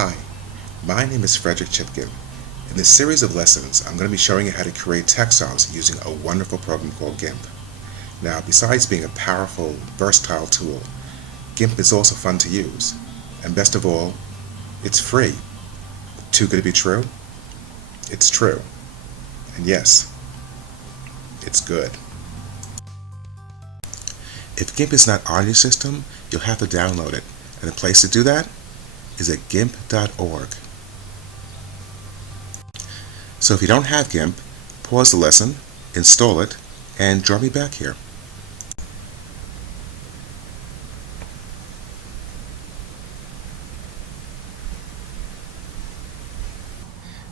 Hi, my name is Frederick Chipkin. In this series of lessons, I'm going to be showing you how to create textiles using a wonderful program called Gimp. Now, besides being a powerful, versatile tool, Gimp is also fun to use. And best of all, it's free. Too good to be true? It's true. And yes, it's good. If Gimp is not on your system, you'll have to download it. And the place to do that is at gimp.org. So if you don't have Gimp, pause the lesson, install it, and draw me back here.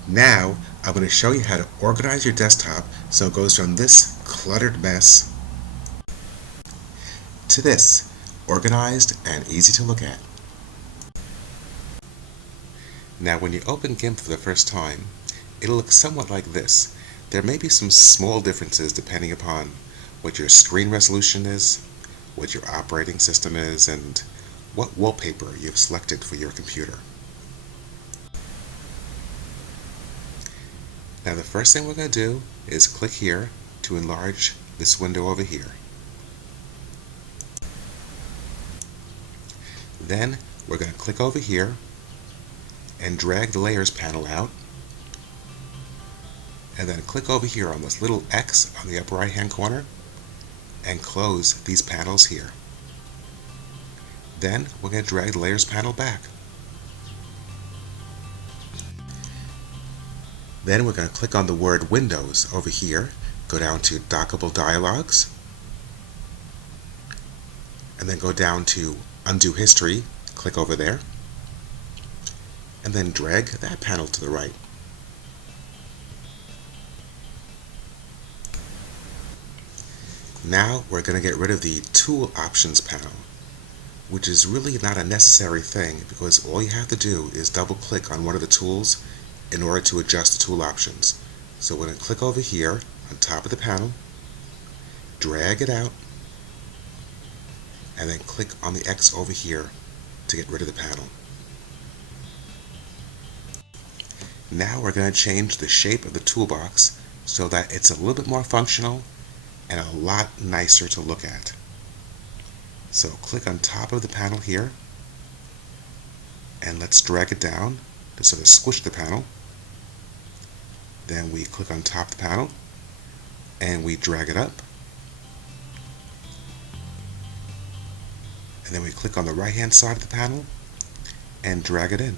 Now, I'm going to show you how to organize your desktop so it goes from this cluttered mess to this, organized and easy to look at. Now, when you open Gimp for the first time, it'll look somewhat like this. There may be some small differences depending upon what your screen resolution is, what your operating system is, and what wallpaper you've selected for your computer. Now the first thing we're going to do is click here to enlarge this window over here. Then we're going to click over here and drag the layers panel out, and then click over here on this little X on the upper right hand corner and close these panels here. Then we're going to drag the layers panel back. Then we're going to click on the word Windows over here, go down to Dockable Dialogues, and then go down to Undo History, click over there, and then drag that panel to the right. Now we're going to get rid of the Tool Options panel, which is really not a necessary thing because all you have to do is double click on one of the tools in order to adjust the tool options. So we're going to click over here on top of the panel, drag it out, and then click on the X over here to get rid of the panel. Now we're going to change the shape of the toolbox so that it's a little bit more functional and a lot nicer to look at. So click on top of the panel here, and let's drag it down to sort of squish the panel. Then we click on top of the panel and we drag it up, and then we click on the right hand side of the panel and drag it in.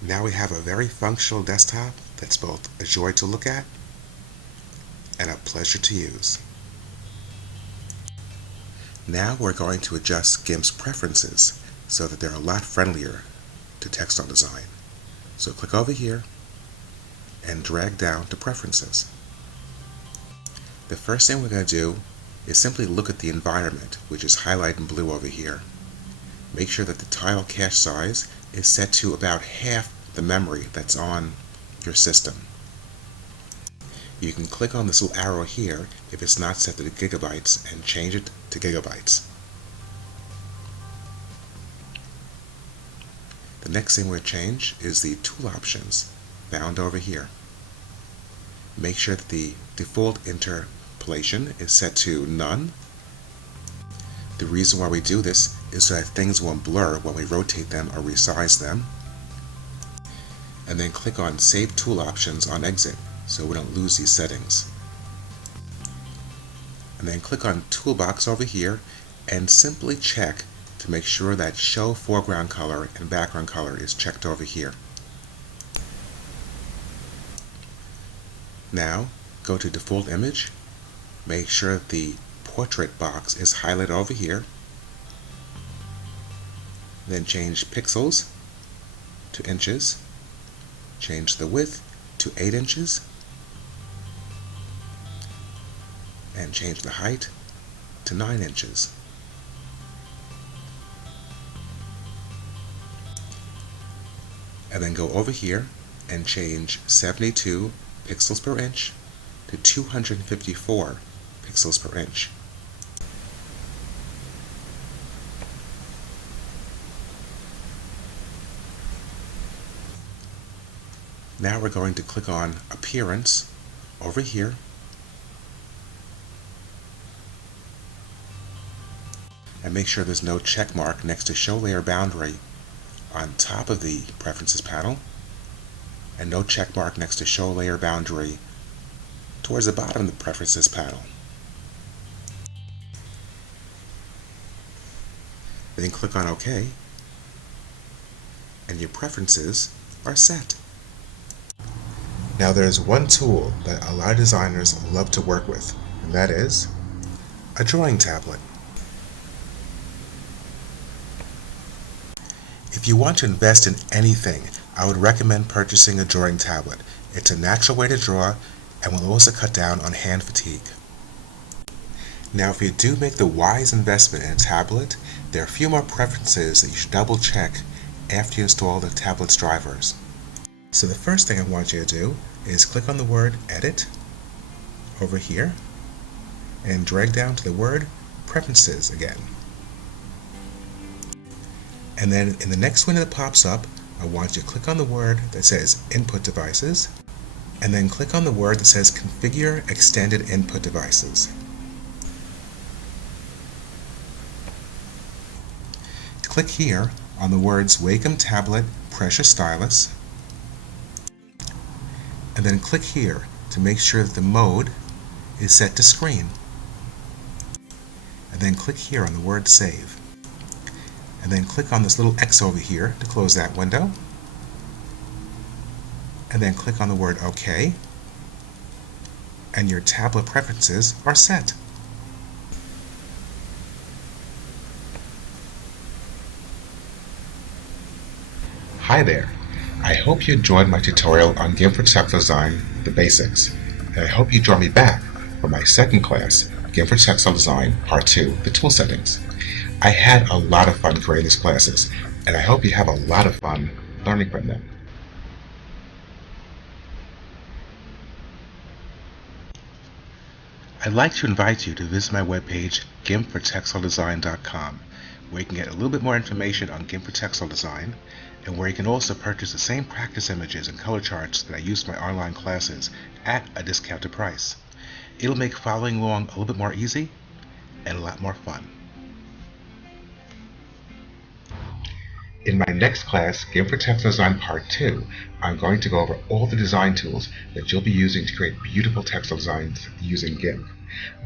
Now we have a very functional desktop that's both a joy to look at and a pleasure to use. Now we're going to adjust Gimp's preferences so that they're a lot friendlier to textile design. So click over here and drag down to Preferences. The first thing we're going to do is simply look at the environment, which is highlighted in blue over here. Make sure that the tile cache size is set to about half the memory that's on your system. You can click on this little arrow here if it's not set to gigabytes and change it to gigabytes. The next thing we'll change is the tool options found over here. Make sure that the default interpolation is set to none. The reason why we do this is so that things won't blur when we rotate them or resize them. And then click on Save Tool Options on Exit so we don't lose these settings. And then click on Toolbox over here and simply check to make sure that Show Foreground Color and Background Color is checked over here. Now go to Default Image, make sure that the Portrait box is highlighted over here, then change Pixels to Inches, change the width to 8 inches, and change the height to 9 inches. And then go over here and change 72 pixels per inch to 254 pixels per inch. Now we're going to click on Appearance over here, and make sure there's no check mark next to Show Layer Boundary on top of the Preferences panel, and no check mark next to Show Layer Boundary towards the bottom of the Preferences panel. Then click on OK, and your preferences are set. Now there's one tool that a lot of designers love to work with, and that is a drawing tablet. If you want to invest in anything, I would recommend purchasing a drawing tablet. It's a natural way to draw and will also cut down on hand fatigue. Now if you do make the wise investment in a tablet, there are a few more preferences that you should double check after you install the tablet's drivers. So the first thing I want you to do is click on the word Edit over here and drag down to the word Preferences again. And then in the next window that pops up, I want you to click on the word that says Input Devices, and then click on the word that says Configure Extended Input Devices. Click here on the words Wacom Tablet Pressure Stylus, and then click here to make sure that the mode is set to screen. And then click here on the word Save. And then click on this little X over here to close that window. And then click on the word OK. And your tablet preferences are set. Hi there. I hope you enjoyed my tutorial on Gimp for Textile Design, the basics. And I hope you join me back for my second class, Gimp for Textile Design, Part 2, the tool settings. I had a lot of fun creating these classes, and I hope you have a lot of fun learning from them. I'd like to invite you to visit my webpage, gimpfortextiledesign.com, where you can get a little bit more information on Gimp for Textile Design, and where you can also purchase the same practice images and color charts that I use in my online classes at a discounted price. It'll make following along a little bit more easy and a lot more fun. In my next class, Gimp for Textile Design Part 2, I'm going to go over all the design tools that you'll be using to create beautiful textile designs using Gimp.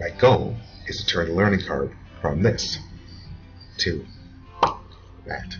My goal is to turn the learning curve from this to that.